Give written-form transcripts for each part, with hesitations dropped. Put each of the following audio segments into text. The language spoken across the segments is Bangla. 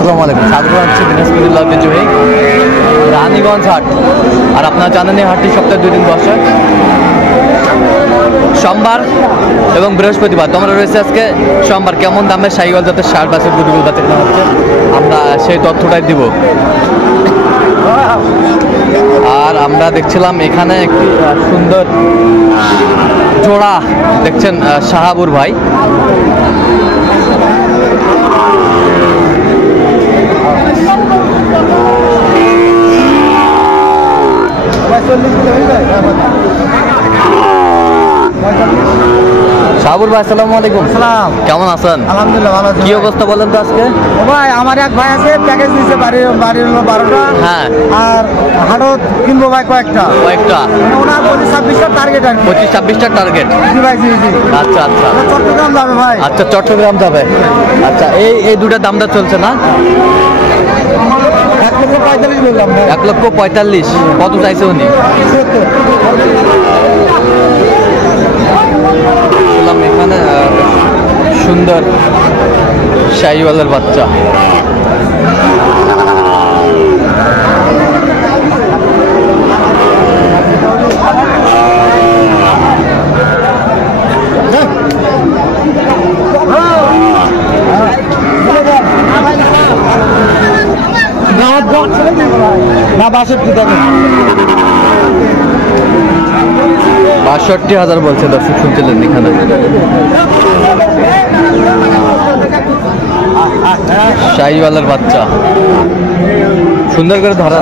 আসসালামু আলাইকুম। স্বাগত জানাচ্ছি দিনাজপুর জেলা ঐতিহ্যবাহী রানীগঞ্জ হাট। আর আপনারা জানেন এই হাটটি সপ্তাহে 2 দিন বসে, সোমবার এবং বৃহস্পতিবার। তোমরা রয়েছে আজকে সোমবার। কেমন দামের শাহিওয়াল জাতের ষাঁড় বাছুর গরুগুলো বেচা কেনা হচ্ছে আমরা সেই তথ্যটাই দিব। আর আমরা দেখছিলাম এখানে একটি সুন্দর জোড়া দেখছেন শাহাবুর ভাই। শাহাবুর ভাই আসসালামু আলাইকুম। সালাম। কেমন আছেন? আলহামদুলিল্লাহ ভালো আছি। কি অবস্থা বলেন তো আজকে? ও ভাই আমার এক ভাই আছে, প্যাকেজ দিচ্ছে বাড়ির হলো 12টা। হ্যাঁ। আর হাটও কিনবো ভাই কয়েকটা। ওনার 25-26টা টার্গেট আর 25-26টা টার্গেট। জি ভাই, জি জি। আচ্ছা আচ্ছা। চট্টগ্রাম যাবে ভাই। আচ্ছা চট্টগ্রাম যাবে। আচ্ছা এই দুটার দামটা চলছে না? 1,45,000 বললাম ভাই। 1,45,000। কত চাইছে উনি? 70। এখানে সুন্দর শাহিওয়ালের বাচ্চা। না 62 টাকা। 62,000 বলছে। দর্শক শুনছিলেন এখানে শাহিওয়ালের বাচ্চা সুন্দর করে ধরা।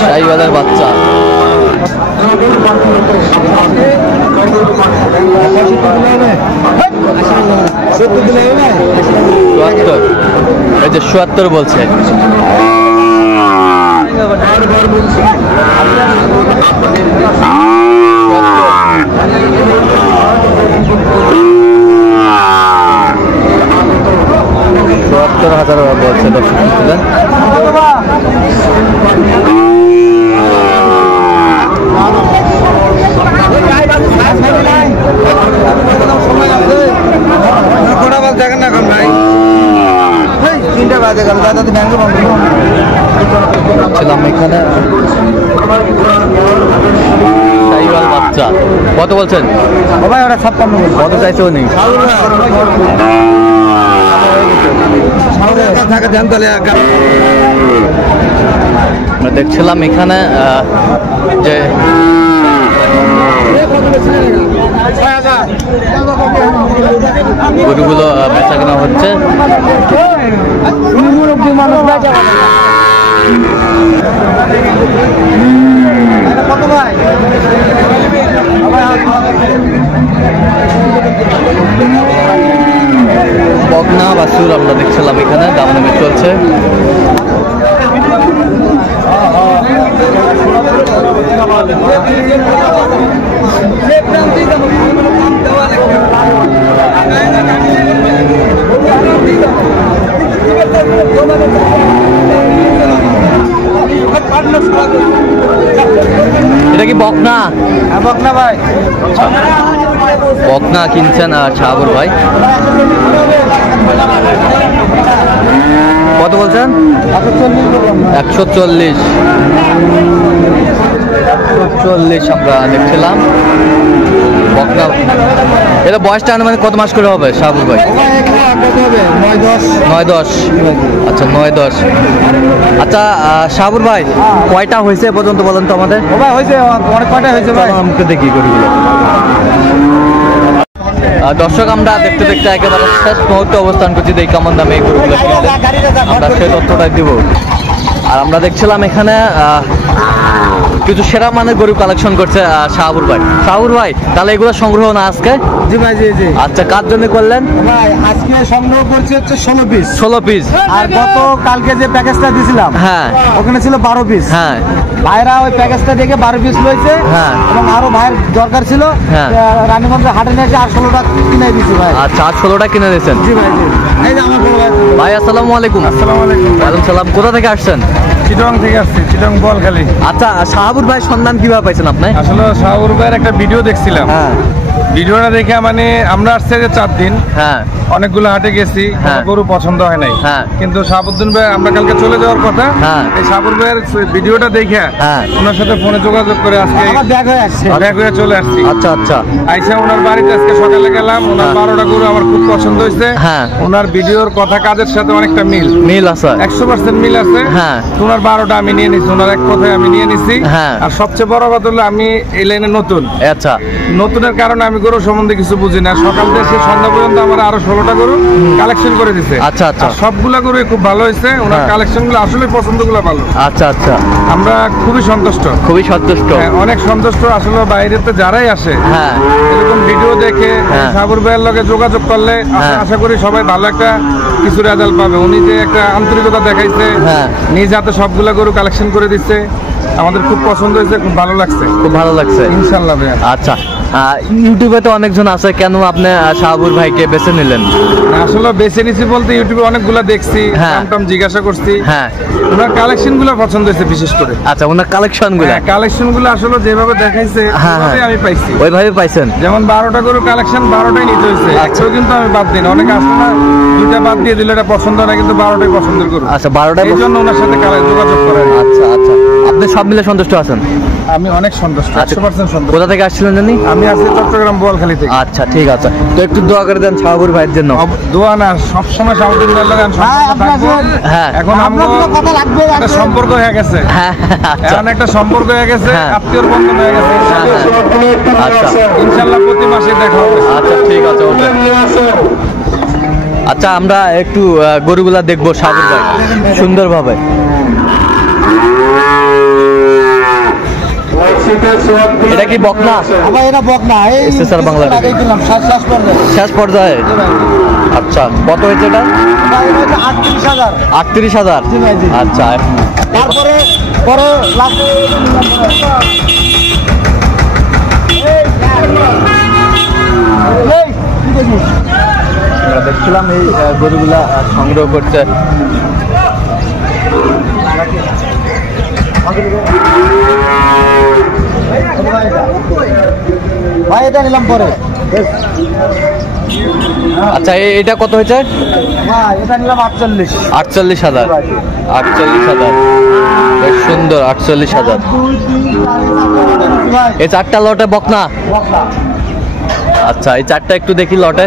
শাহিওয়ালের বাচ্চা। এই যে ৭৭ বলছে। $৭,000 বলছে। দর্শক শুনছিলেন এখানে শাহিওয়াল বাচ্চা। কত বলছেন? ভাই ওটা 56। কত চাইছে উনি? দেখছিলাম এখানে যে গরুগুলো বেচা কেনা হচ্ছে। বকনা বাছুর আমরা দেখছিলাম এখানে দামাদামি চলছে। এটা কি বকনা? বকনা ভাই। বকনা কিনছেন শাহাবুর ভাই। কত বলছেন? 140। আমরা দেখছিলাম বকনা। এটা বয়সটা মানে কত মাস করে হবে শাহাবুর ভাই? 9-10। আচ্ছা 9-10। আচ্ছা শাহাবুর ভাই কয়টা হয়েছে পর্যন্ত বলেন তো আমাদের? হয়েছে অনেক কয়টা হয়েছে ভাই। আমাকে দেখি গরুগুলো। দর্শক আমরা দেখতে দেখতে একেবারে শেষ মুহূর্তে অবস্থান করছি। দেখি কেমন দামে এই গরুগুলো আমরা সেই তথ্যটাই দিব। আর আমরা দেখছিলাম এখানে কিছু সেরা মানের গরু কালেকশন করছে শাহাবুর ভাই। শাহাবুর ভাই তাহলে এগুলো সংগ্রহ না আজকে? জি ভাই, জি জি। আচ্ছা, কার জন্য করলেন ভাই আজকে সংগ্রহ করছি হচ্ছে 16 পিস। 16 পিস। আর গত কালকে যে প্যাকেজটা দিছিলাম, হ্যাঁ ওখানে ছিল 12 পিস। হ্যাঁ ভাইরা ওই প্যাকেজটা দেখে 12 পিস লইছে। হ্যাঁ। এবং আরো ভাইয়ের দরকার ছিল, হ্যাঁ। রানীগঞ্জে হাটে নিয়ে এসে আর 16টা কিনে দিছি ভাই। আচ্ছা, আর 16টা কিনে দিয়েছেন। জি ভাই, জি। এই যে আমার বড় ভাই। ভাই আসসালামু আলাইকুম। আসসালামু আলাইকুম। ওয়ালাইকুম সালাম। কোথা থেকে আসছেন? চিটং থেকে আসছি, চিটং বলখালি। আচ্ছা, শাহাবুর ভাই সন্ধান কিভাবে পাইছেন আপনি? আসলে শাহাবুর ভাইয়ের একটা ভিডিও দেখছিলাম। হ্যাঁ ভিডিওটা দেখে মানে আমরা আসছে যে 4 দিন, হ্যাঁ অনেকগুলো হাটে গেছি, হ্যাঁ। গরু পছন্দ হয় নাই। হ্যাঁ। কিন্তু শাহাবুদ্দিন ভাই আমরা কালকে চলে যাওয়ার কথা, হ্যাঁ। এই শাহাবুর ভাইয়ের ভিডিওটা দেখে হ্যাঁ। ওনার সাথে ফোনে যোগাযোগ করে আজকে আমার ব্যাগ হয়ে আসছে। ব্যাগ হয়ে চলে আসছি। আচ্ছা আচ্ছা আইসা ওনার বাড়িতে আজকে সকালে গেলাম, ওনার হ্যাঁ। 12টা গরু আমার খুব পছন্দ হয়েছে। হ্যাঁ। ওনার ভিডিওর কথা কাজের সাথে অনেকটা মিল, মিল আছে। 100% মিল আছে। হ্যাঁ। তো ওনার 12টা আমি নিয়ে নিছি, ওনার এক কথায় আমি নিয়ে নিছি। হ্যাঁ। আর সবচেয়ে বড় কথা হলো আমি এই লাইনে নতুন। আচ্ছা নতুনের কারণে আমি গরু সম্বন্ধে কিছু বুঝি না। সকাল থেকে সে সন্ধ্যা পর্যন্ত আমার আরো 16টা গরু কালেকশন করে দিছে। আচ্ছা, আচ্ছা। আর সবগুলা গরু খুব ভালো হয়েছে। ওনার হ্যাঁ। কালেকশন গুলো আসলে পছন্দগুলো ভালো। আচ্ছা আচ্ছা, আমরা খুবই সন্তুষ্ট, খুবই সন্তুষ্ট। হ্যাঁ, অনেক সন্তুষ্ট। আসলে বাইরেতে যারাই আসে হ্যাঁ এরকম ভিডিও দেখে হ্যাঁ। সাবুর ভাইয়ের লগে যোগাযোগ করলে হ্যাঁ। আশা করি সবাই ভালো একটা কিছু রেজাল্ট পাবে। উনি যে একটা আন্তরিকতা দেখাইছে, হ্যাঁ। নিজ হাতে সবগুলা গরু কালেকশন করে দিচ্ছে, আমাদের খুব পছন্দ হয়েছে, খুব ভালো লাগছে। খুব ভালো লাগছে। ইনশাল্লাহ ভাইয়া। আচ্ছা, ইউটিউবে তো অনেকজন আছে, কেন আপনি শাহাবুর ভাইকে বেছে নিলেন? আসলে বেছে নিছি বলতে ইউটিউবে অনেকগুলা দেখছি, হ্যাঁ। দাম টাম জিজ্ঞাসা করছি। হ্যাঁ। ওনার কালেকশন গুলো পছন্দ হয়েছে বিশেষ করে। আচ্ছা, ওনার কালেকশন গুলো কালেকশন গুলো আসলে যেভাবে দেখাইছে হ্যাঁ, ওইভাবেই হ্যাঁ। আমি পাইছি। ওইভাবে পাইছেন? যেমন 12টা গরু কালেকশন 12টাই নিতে হয়েছে। আচ্ছা। একটাও কিন্তু আমি বাদ দিই না। অনেকে আসলে না 2টা বাদ দিয়ে দিলে এটা পছন্দ হয় না, কিন্তু 12টাই পছন্দের গরু। আচ্ছা, 12টাই এই জন্য ওনার সাথে যোগাযোগ করা। আচ্ছা আচ্ছা, আপনি সব মিলে সন্তুষ্ট আছেন? আমি অনেক সন্তুষ্ট, 100% সন্তুষ্ট। কোথা থেকে আসছিলেন জানি? আমি আছি চট্টগ্রাম বোয়ালখালী থেকে। আচ্ছা, ঠিক আছে। তো একটু দোয়া করে দেন শাহাবুর ভাইয়ের জন্য। দোয়া না, সবসময় সামুদ্রিক মেলার গান ভাই, আপনার থাকবো। হ্যাঁ। এখন আপনার আমরা কোনো কথা লাগবে? একটা সম্পর্ক হয়ে গেছে, হ্যাঁ আচ্ছা এখন একটা সম্পর্ক হয়ে গেছে, হ্যাঁ। আত্মীয়র বন্ধন হয়ে গেছে। আচ্ছা ইনশাল্লাহ প্রতি মাসে দেখা হবে। আচ্ছা, ঠিক আছে, ওকে। আচ্ছা, আমরা একটু গরুগুলা দেখবো শাহাবুর ভাই সুন্দরভাবে। এটা কি বকনা? আমার এটা বকনা, এই SSR বাংলা আগেই দিলাম, শ্বাস পর্যায়ে। শেষ পর্যায়ে? আচ্ছা, কত হয়েছে এটা? ভাই, এটা হচ্ছে 38,000। 38,000। জি ভাই, জি। আচ্ছা, তারপরে পরে লাস্টে আমরা দেখছিলাম এই গরুগুলা সংগ্রহ করছে। ভাই, এটা নিলাম পরে। আচ্ছা, এটা কত হয়েছে? ভাই, এটা নিলাম 48। 48,000। 48,000, বেশ সুন্দর। 48,000। ভাই, এই 4টা লটে বকনা? বকনা। আচ্ছা, এই 4টা একটু দেখি লটে।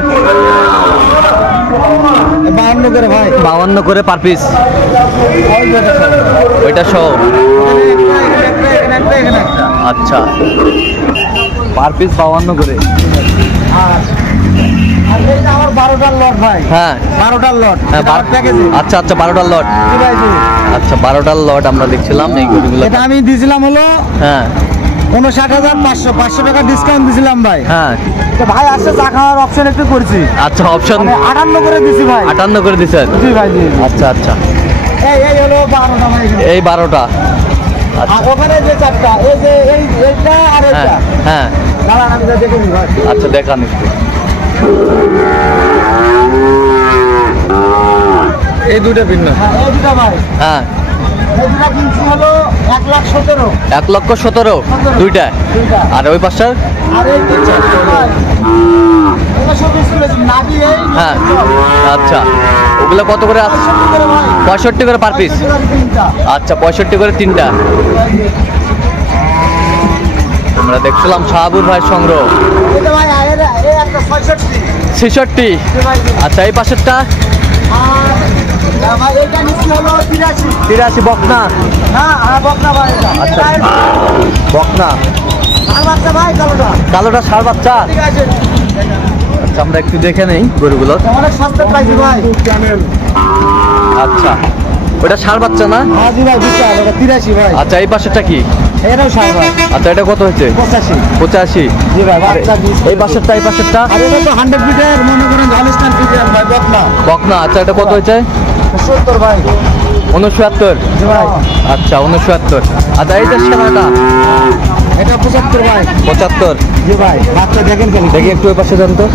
52 করে ভাই। 52 করে পার পিস? ওইটা সহ? আচ্ছা, পার পিস 52 করে। আর এইটা আমার 12টার লট ভাই। হ্যাঁ 12টার লট। হ্যাঁ, এটা আমার প্যাকেজে। আচ্ছা আচ্ছা, 12টার লট। জি ভাই, জি। আচ্ছা, 12টার লট আমরা দেখছিলাম এই গরুগুলো। এটা আমি দিয়েছিলাম হলো হ্যাঁ 59,500। 500 টাকা ডিসকাউন্ট দিয়েছিলাম ভাই। হ্যাঁ। তো ভাই আসছে চা খাওয়ার অপশন একটু করছি, আচ্ছা, অপশন মানে 58 করে দিছি ভাই। 58 করে দিচ্ছেন? জি ভাই, জি। আচ্ছা আচ্ছা, এই হলো 12টা ভাই। এই 12টা। আচ্ছা, আর ওখানে যে 4টা, এই যে এইটা আর হ্যাঁ এইটা। হ্যাঁ। দাঁড়ান, আমি দেখে নিই ভাই। আচ্ছা, দেখান একটু। এই দুইটা ভিন্ন। হ্যাঁ, এই দুটা ভাই। হ্যাঁ, এই দুটা কিনছি হলো 1,17,000। 1,17,000 দুইটা। দুইটা। আর ওই পাশটার? আর এই কিনছি ভাই, এটা সব স্কুলের নাবি এই। হ্যাঁ। আচ্ছা, ওগুলো কত করে আছে? 65 করে ভাই। 65 করে পার পিস? 65 করে তিনটা। আচ্ছা, 65 করে 3টা। আমরা দেখছিলাম শাহাবুর ভাই সংগ্রহ। এটা ভাই, এই একটা 65। 66। জি ভাই, জি। আচ্ছা, এই পাশেরটা? আর ভাই এইটা নিচ্ছি হলো 83। 83 বকনা? হ্যাঁ, আর বকনা ভাই এটা। আচ্ছা, বকনা। আর বাচ্চা ভাই, কালোটা। কালোটা ষাঁড় বাচ্চা? ঠিক আছে। আচ্ছা, আমরা একটু দেখে নেই গরুগুলো। অনেক সস্তা পাইছি ভাই। আচ্ছা, ওটা ষাঁড় বাচ্চা না? হ্যাঁ জি ভাই বিশাল, ওটা 83 ভাই। আচ্ছা এই পাশেরটা কি? এটাও ষাঁড় ভাই, আচ্ছা এটা কত হচ্ছে? 85। 85। জি ভাই, বাচ্চা এই পাশেরটা এই পাশেরটা আর এটা তো 100 ফিটের মনে করেন হলস্টাইন ফিজিয়ান ভাই, বকনা। বকনা। আচ্ছা এটা কত হয়েছে? 70 ভাই। 69। জি ভাই, আচ্ছা 69। আচ্ছা এই যে সেনাটা এটা 75 ভাই। 75। জি ভাই, বাচ্চা দেখেন খালি। দেখি একটু ওই পাশে যান তো।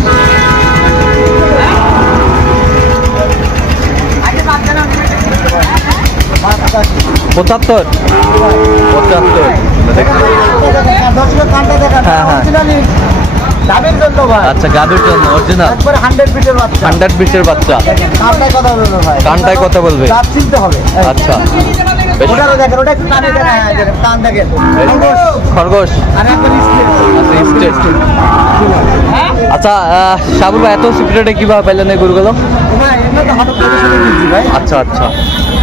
বাচ্চা 75। 75। দর্শকের কানটা দেখান। হ্যাঁ, হ্যাঁ। অরিজিনালি দামের জন্য ভাই, আচ্ছা গাভীর জন্য অরিজিনাল একবারে 100 ফিটের বাচ্চা। 120 এর বাচ্চা। দেখেন, কানটায় কথা বলবে ভাই, কানটায় কথা বলবে। দাঁত চিনতে হবে। এই, আচ্ছা বেশ। ওটারও দেখেন, ওটা একটু কানে দেখেন, হ্যাঁ, দেখেন, কান দেখেন। খরগোশ। খরগোশ। আর একবার স্ট্রেট। আচ্ছা স্ট্রেট। আচ্ছা সাবুর ভাই এত সিক্রেটে কিভাবে পেলেন এই গরুগুলো? ভাই, এগুলো তো হঠাৎ করে শুনে নিয়েছি ভাই। আচ্ছা আচ্ছা।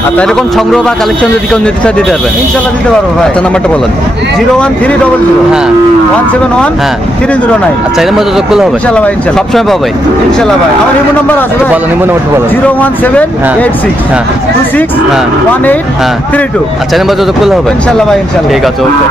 আর এরকম সংগ্রহ বা কালেকশন যদি কেউ নিতে চায় দিতে পারবেন? ইনশাল্লাহ দিতে পারবো ভাই। আচ্ছা নাম্বারটা বলেন। 01300 হ্যাঁ 171 হ্যাঁ। 309। আচ্ছা এর মধ্যে যোগ করলে হবে? ইনশাল্লাহ ভাই, ইনশাল্লাহ। সবসময় পাবে? ইনশাল্লাহ ভাই, আমার ইমো নাম্বার আছে আচ্ছা ভাই। বলেন নিম্ন নাম্বারটা বলেন। 01786 হ্যাঁ। 26 হ্যাঁ। 18 হ্যাঁ। 32। আচ্ছা এর মধ্যে যোগ করলে হবে? ইনশাল্লাহ ভাই, ইনশাল্লাহ। ঠিক আছে ওকে।